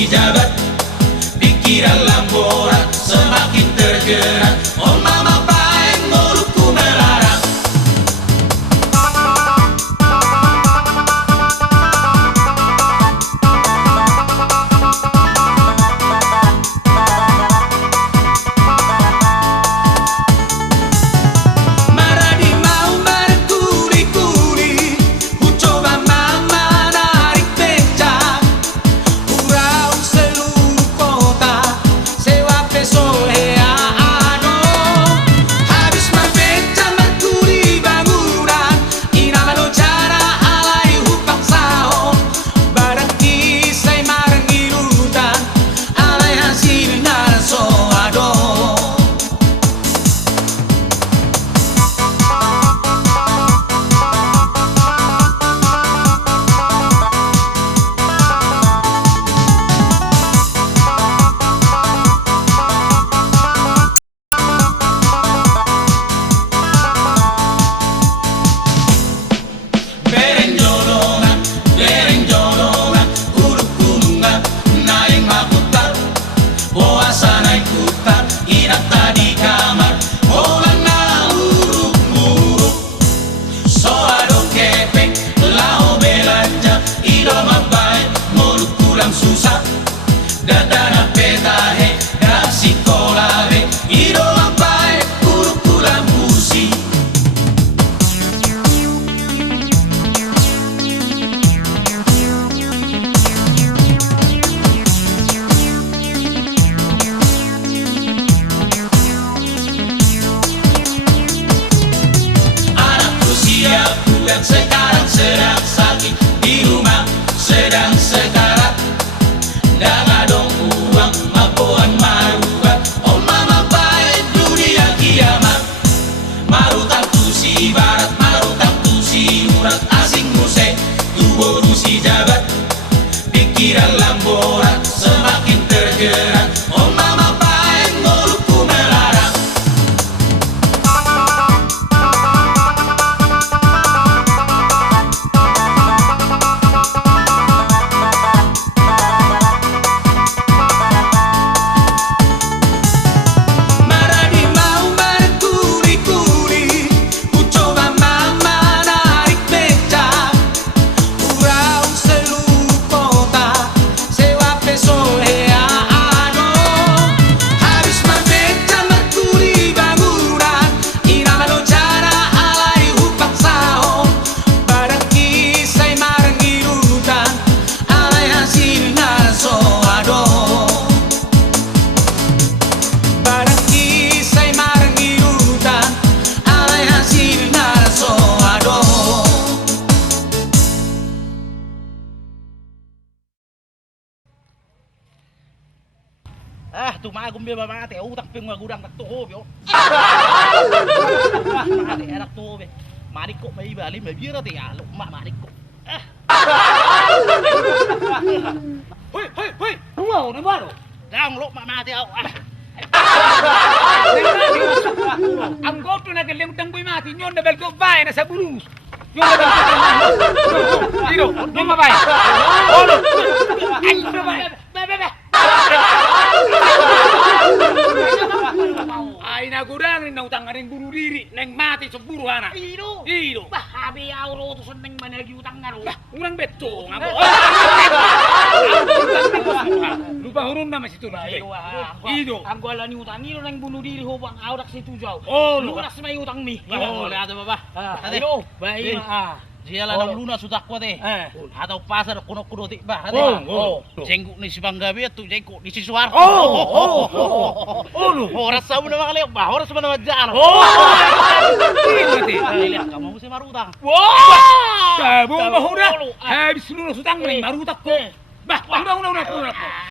si jabat, pikiran lamborat semakin tergerak. Oh mama baik mulutku melarang. Maradi mau berkuli-kuli, ku coba mama narik becak, urau seluruh kota, sewa pesoleano. Habis berbeca berkuli bangunan, irama no cara alai hupang sao, barang kisai marang irutan, alai hasil narasoado. Bereng jolongan, huruf gunungan, naik maputar, puasa naik putar, inat tadi kamar, holang na huruf-huruf, soado kepeng, lao belanja, ido mabay, mulut kulang susah, dadana petahe, dasi kolabe, ido mabay, huruf kulang busi. Anakku siap bukan sekarang sedang sakit di rumah sedang sekarat, dah ngadong uang mabuan marubat. Oh mama baik dunia kiamat, marutan tu si barat, marutan tu si murat, asing musik tu boru si jabat, pikiran lamborat semakin tergerak. Oh mama baik mulutku melarang. Maradi mau berkuli-kuli, ku coba mama narik becak, urau seluruh kota, sewa pesoleano. Habis berbeca berkuli bangunan, irama no cara alai hupang sao, barang kisai marang irutan, alai hasil narasoado. Barang kisai marang irutan, alai hasil narasoado. Tụi mai cũng biết mà tiểu tắc phim mà gudang tắc tô biểu. Mà để tắc tô về. Mà đi cộm mấy bà lên mấy biết đó thì lục mà đi cộm. Hei. Đúng rồi, nó bắt rồi. Đang lục mà theo. Ang goto na galing tanggoy mati nyon na belgo bay na sa burus. Yung na belgo. Dito, yung mabay. Olo. Ay, mabay. Be. Ay nagurang rin nautang nga rin buru diri neng mati sa buru anak. Ido. Bah, habi auro to sun neng managi utang nga ro. Bah, urang beto nga po. Lupa hurun na masito na. Ido. Ang wala ni utang nilo nang bunuh diri hubang aurak situ jauh. Oh, Lunas may utang mi. Oh, ada baba. Ido. Baik mah. Jela nang lunas sudah kuat Atau pasar kuno ti ba. Jenggo ni si Banggabi at jenggo ni si Suwar. Oras sa mo na makaliw ba? Oras mo na madyan. Lihat kamu si marutang. Wow! Tabu mahura. Habis lunas utang ning marutak ko. Bah, una.